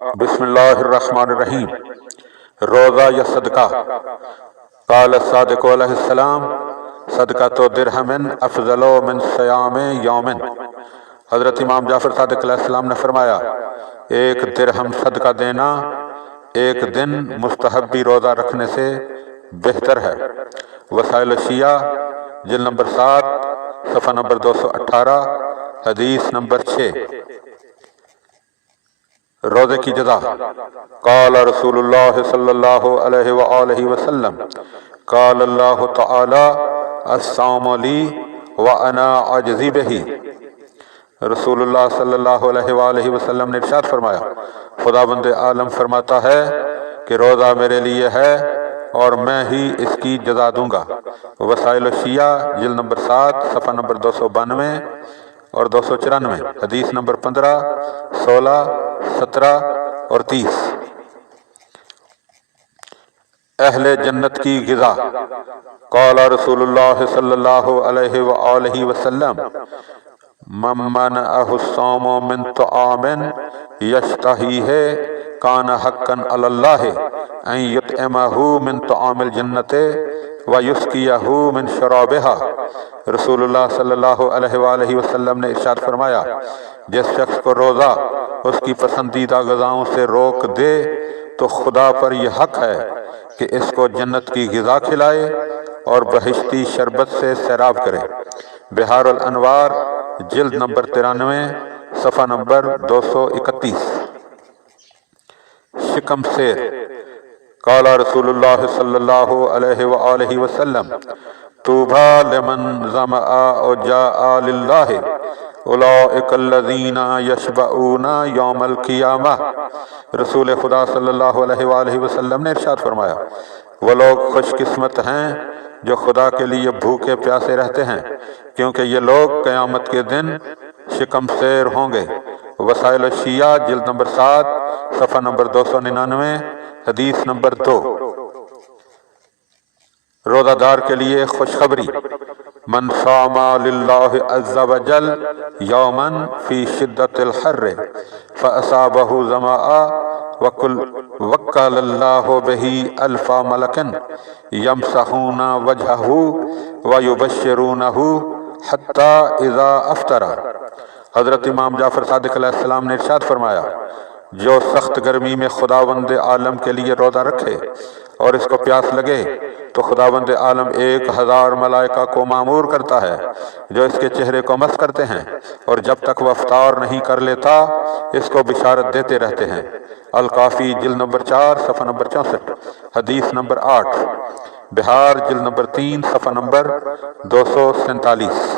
بسم اللہ الرحمن الرحیم۔ روزہ یا صدقہ؟ قال الصادق علیہ السلام صدقہ تو درہم افضل من صیام یوم۔ حضرت امام جعفر صادق علیہ السلام نے فرمایا ایک درہم صدقہ دینا ایک دن مستحبی روزہ رکھنے سے بہتر ہے۔ وسائل الشیعہ جلد نمبر 7 صفحہ نمبر 218 حدیث نمبر 6۔ روزے کی جزا۔ قال رسول اللہ صلی اللہ علیہ وآلہ وسلم قال اللہ تعالی الصوم لی وانا اجزی بہ۔ رسول اللہ صلی اللہ علیہ وآلہ وسلم نے ارشاد فرمایا خداوند عالم فرماتا ہے کہ روزہ میرے لیے ہے اور میں ہی اس کی جزا دوں گا۔ وسائل الشیعہ جلد نمبر 7 صفحہ نمبر 292 اور 294 حدیث نمبر 15 16 17 اور 30۔ اہل جنت کی غذا۔ قال رسول اللہ صلی اللہ علیہ وآلہ وسلم من منعہ الصوم من طعام یشتہیہ کان حقا علی اللہ ان یطعمہ من طعام الجنت ویسقیہ من شرابہا۔ رسول اللہ صلی اللہ علیہ وآلہ وسلم نے ارشاد فرمایا جس شخص کو روزہ اس کی پسندیدہ غذاؤں سے روک دے تو خدا پر یہ حق ہے کہ اس کو جنت کی غذا کھلائے اور بہشتی شربت سے سیراب کرے۔ بحار الانوار جلد نمبر 93 صفحہ نمبر 231۔ شکم سیر۔ قال رسول اللہ صلی اللہ علیہ وآلہ وسلم طوبی لمن ظمأ او جاء للہ اولئک الذین یشبعون یوم القیامہ۔ رسول خدا صلی اللہ علیہ وآلہ وسلم نے ارشاد فرمایا وہ لوگ خوش قسمت ہیں جو خدا کے لیے بھوکے پیاسے رہتے ہیں کیونکہ یہ لوگ قیامت کے دن شکم سیر ہوں گے۔ وسائل الشیعہ جلد نمبر 7 صفحہ نمبر 299 حدیث نمبر 2۔ روزہ دار کے لیے خوشخبری۔ من صام للہ عز وجل یوما فی شدت الحر فاصابہ ظمأ وکل اللہ بہ الف ملک یمسحون وجہہ ویبشرونہ حتی اذا افطر۔ حضرت امام جعفر صادق علیہ السلام نے ارشاد فرمایا جو سخت گرمی میں خداوند عالم کے لیے روزہ رکھے اور اس کو پیاس لگے تو خداوند عالم 1000 ملائکہ کو مامور کرتا ہے جو اس کے چہرے کو مس کرتے ہیں اور جب تک وہ افطار نہیں کر لیتا اس کو بشارت دیتے رہتے ہیں۔ الکافی جلد نمبر 4 صفحہ نمبر 64 حدیث نمبر 8۔ بہار جلد نمبر 3 صفحہ نمبر 247۔